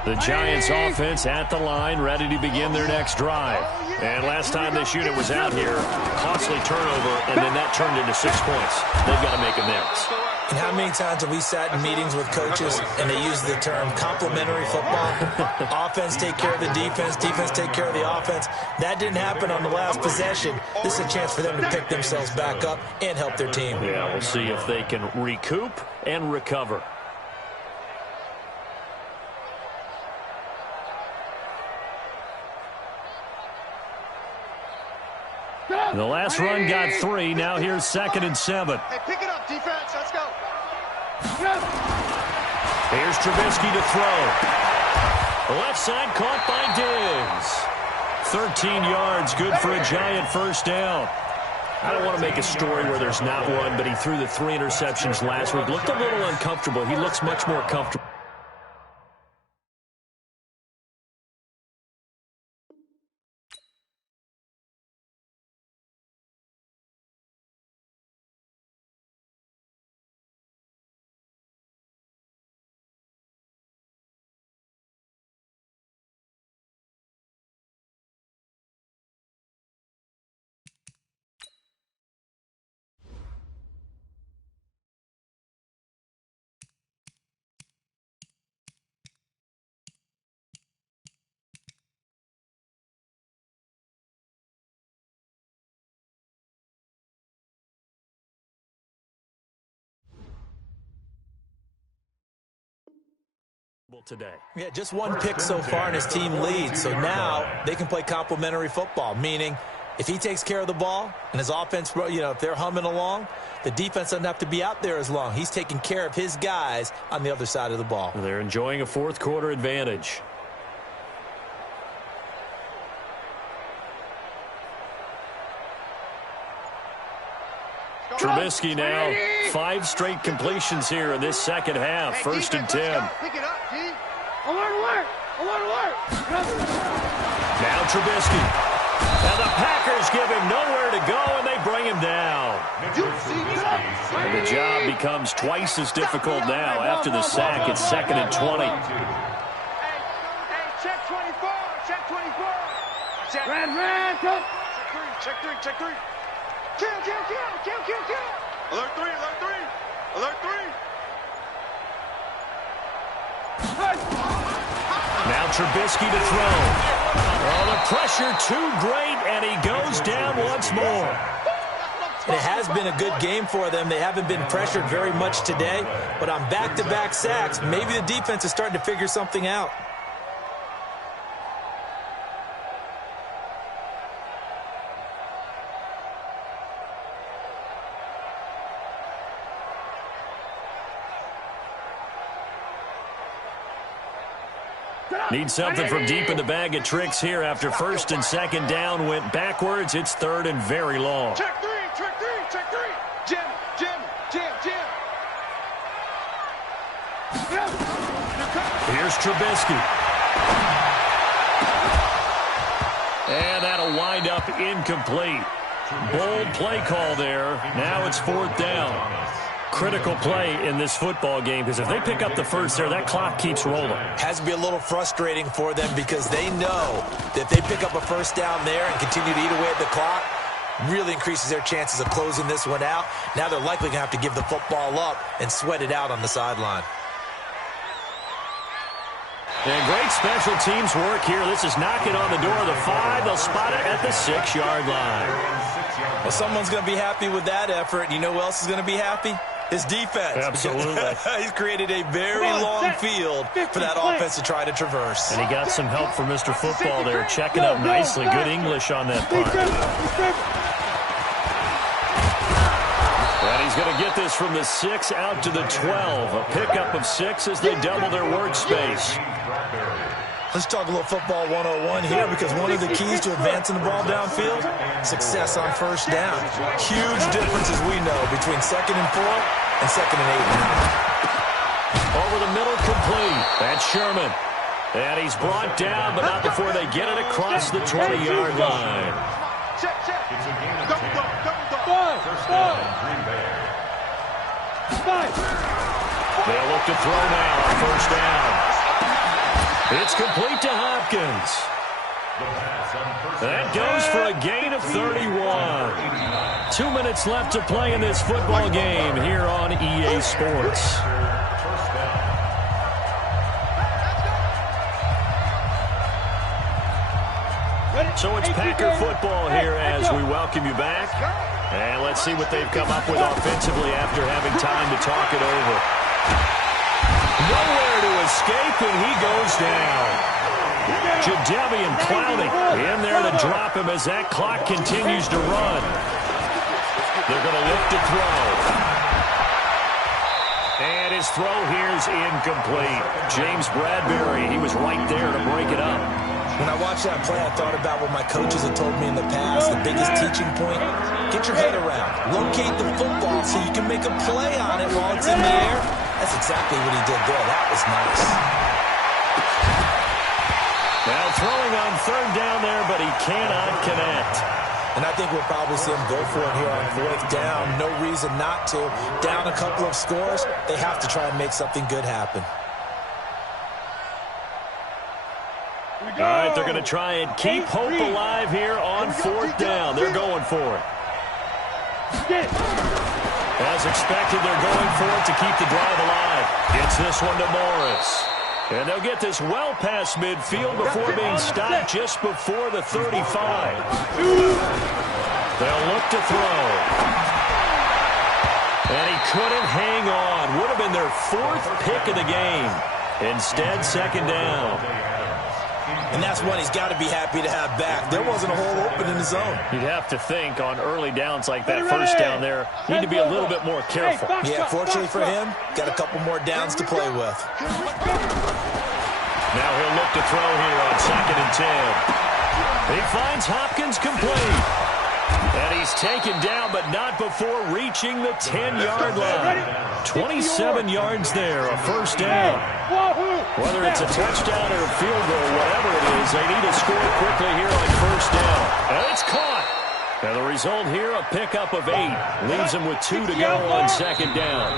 The Giants offense at the line, ready to begin their next drive. And last time this unit was out here, costly turnover, and then that turned into 6 points. They've got to make amends. And how many times have we sat in meetings with coaches and they use the term complementary football? Offense take care of the defense, defense take care of the offense. That didn't happen on the last possession. This is a chance for them to pick themselves back up and help their team. Yeah, we'll see if they can recoup and recover. The last run got 3. Now here's 2nd and 7. Hey, pick it up, defense. Let's go. Here's Trubisky to throw. Left side caught by Diggs. 13 yards, good for a Giant first down. I don't want to make a story where there's not one, but he threw the 3 interceptions last week. Looked a little uncomfortable. He looks much more comfortable. Today. Yeah, just 1 pick so far and his team leads. So now they can play complementary football, meaning if he takes care of the ball and his offense, if they're humming along, the defense doesn't have to be out there as long. He's taking care of his guys on the other side of the ball. They're enjoying a 4th quarter advantage. Trubisky now, 5 straight completions here in this second half. Hey, 1st and 10. Pick it up, D. Alert! Now Trubisky. And the Packers give him nowhere to go, and they bring him down. And the job becomes twice as difficult now. After the sack, it's 2nd and 20. Hey, check 24. Check 24. Check. Red, go. Check 3. Check 3. Kill. Alert 3. Alert 3. Now Trubisky to throw. Oh, the pressure too great, and he goes down once more. And it has been a good game for them. They haven't been pressured very much today, but on back-to-back sacks, maybe the defense is starting to figure something out. Need something from deep in the bag of tricks here after 1st and 2nd down. Went backwards. It's 3rd and very long. Check 3. Jim. Here's Trubisky. And that'll wind up incomplete. Bold play call there. Now it's 4th down. Critical play in this football game, because if they pick up the first there, that clock keeps rolling. Has to be a little frustrating for them because they know that if they pick up a first down there and continue to eat away at the clock, really increases their chances of closing this one out. Now they're likely going to have to give the football up and sweat it out on the sideline. And great special teams work here. This is knocking on the door of the 5. They'll spot it at the 6-yard line. Well, someone's going to be happy with that effort. You know who else is going to be happy? His defense. Absolutely. He's created a very long field for that offense to try to traverse. And he got some help from Mr. Football there, checking up nicely. Good English on that punt. And he's going to get this from the 6 out to the 12. A pickup of 6 as they double their workspace. Let's talk a little football 101 here, because one of the keys to advancing the ball downfield, success on first down. Huge difference, as we know, between 2nd and 4 and 2nd and 8. Over the middle, complete. That's Sherman. And he's brought down, but not before they get it across the 20-yard line. Check. Go. First down, Green Bay. They'll look to throw now on first down. It's complete to Hopkins. That goes for a gain of 31. 2 minutes left to play in this football game here on EA Sports. So it's Packer football here as we welcome you back. And let's see what they've come up with offensively after having time to talk it over. Nowhere to escape, and he goes down. Jadeveon Clowney in there to drop him as that clock continues to run. They're going to look to throw. And his throw here's incomplete. James Bradbury, he was right there to break it up. When I watched that play, I thought about what my coaches had told me in the past. The biggest teaching point, get your head around. Locate the football so you can make a play on it while it's in the air. That's exactly what he did there. That was nice. Now throwing on third down there, but he cannot connect. And I think we'll probably see him go for it here on fourth down. No reason not to. Down a couple of scores, they have to try and make something good happen. All right, they're going to try and keep hope alive here on fourth down. They're going for it. As expected, they're going for it to keep the drive alive. Gets this one to Morris. And they'll get this well past midfield before being stopped just before the 35. They'll look to throw. And he couldn't hang on. Would have been their fourth pick of the game. Instead, second down. And that's one he's got to be happy to have back. There wasn't a hole open in the zone. You'd have to think on early downs like that first down there, need to be a little bit more careful. Yeah, fortunately for him, got a couple more downs to play with. Now he'll look to throw here on 2nd and 10. He finds Hopkins complete. And he's taken down, but not before reaching the 10-yard line. 27 yards there, a first down. Whether it's a touchdown or a field goal, whatever it is, they need to score quickly here on first down. And it's caught. And the result here, a pickup of 8. Leaves them with 2 to go on second down.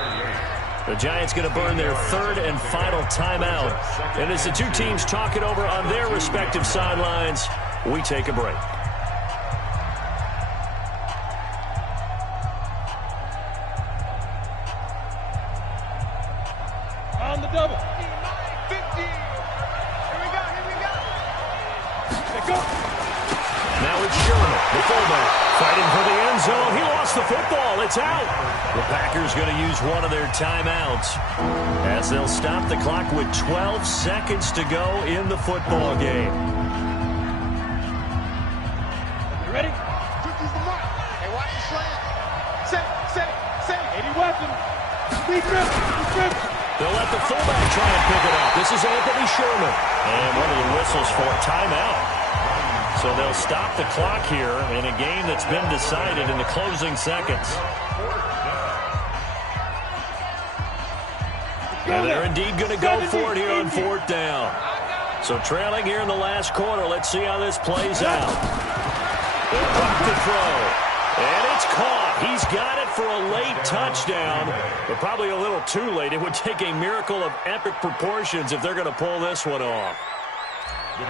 The Giants going to burn their third and final timeout. And as the two teams talk it over on their respective sidelines, we take a break. On the double. 50. Here we go. Go. Now it's Sherman, the fullback, fighting for the end zone. He lost the football. It's out. The Packers going to use one of their timeouts as they'll stop the clock with 12 seconds to go in the football game. You ready? Tookie's the mark. Hey, watch the slant. Set. 80 weapons. Be grip. They'll let the fullback try and pick it up. This is Anthony Sherman. And one of the whistles for a timeout. So they'll stop the clock here in a game that's been decided in the closing seconds. And they're indeed going to go for it here on fourth down. So trailing here in the last quarter. Let's see how this plays out. Back to throw. And it's caught. He's got it for a late touchdown, but probably a little too late. It would take a miracle of epic proportions if they're going to pull this one off.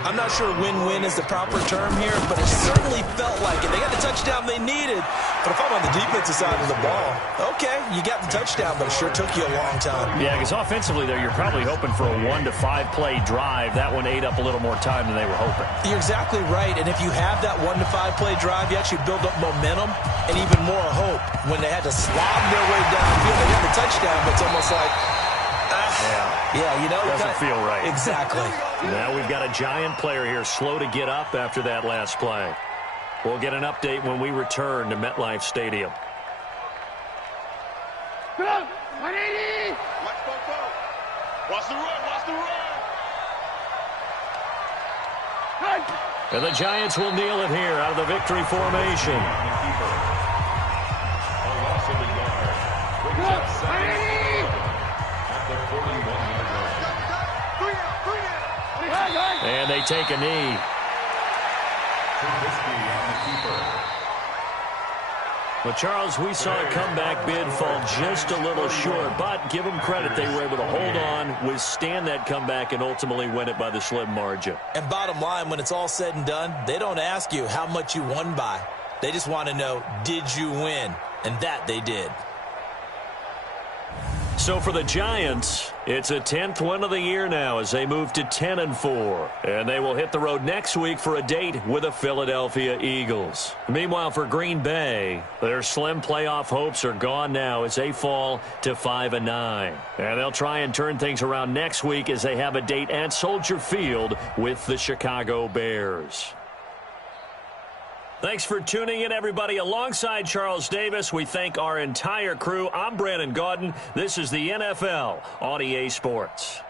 I'm not sure win-win is the proper term here, but it certainly felt like it. They got the touchdown they needed. But if I'm on the defensive side of the ball, okay, you got the touchdown, but it sure took you a long time. Yeah, because offensively there, you're probably hoping for a 1 to 5 play drive. That one ate up a little more time than they were hoping. You're exactly right, and if you have that 1 to 5 play drive, you actually build up momentum and even more hope. When they had to slob their way downfield, they got the touchdown, but it's almost like, yeah, you know, doesn't feel right. Exactly. Now we've got a Giant player here slow to get up after that last play. We'll get an update when we return to MetLife Stadium. Go. 180. Watch the run. And the Giants will kneel it here out of the victory formation. And they take a knee. Well, Charles, we saw a comeback bid fall just a little short, but give them credit. They were able to hold on, withstand that comeback, and ultimately win it by the slim margin. And bottom line, when it's all said and done, they don't ask you how much you won by. They just want to know, did you win? And that they did. So for the Giants, it's a 10th win of the year now as they move to 10-4. And they will hit the road next week for a date with the Philadelphia Eagles. Meanwhile, for Green Bay, their slim playoff hopes are gone now as they fall to 5-9. And they'll try and turn things around next week as they have a date at Soldier Field with the Chicago Bears. Thanks for tuning in, everybody. Alongside Charles Davis, we thank our entire crew. I'm Brandon Gaudin. This is the NFL on EA Sports.